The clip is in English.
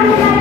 Thank you.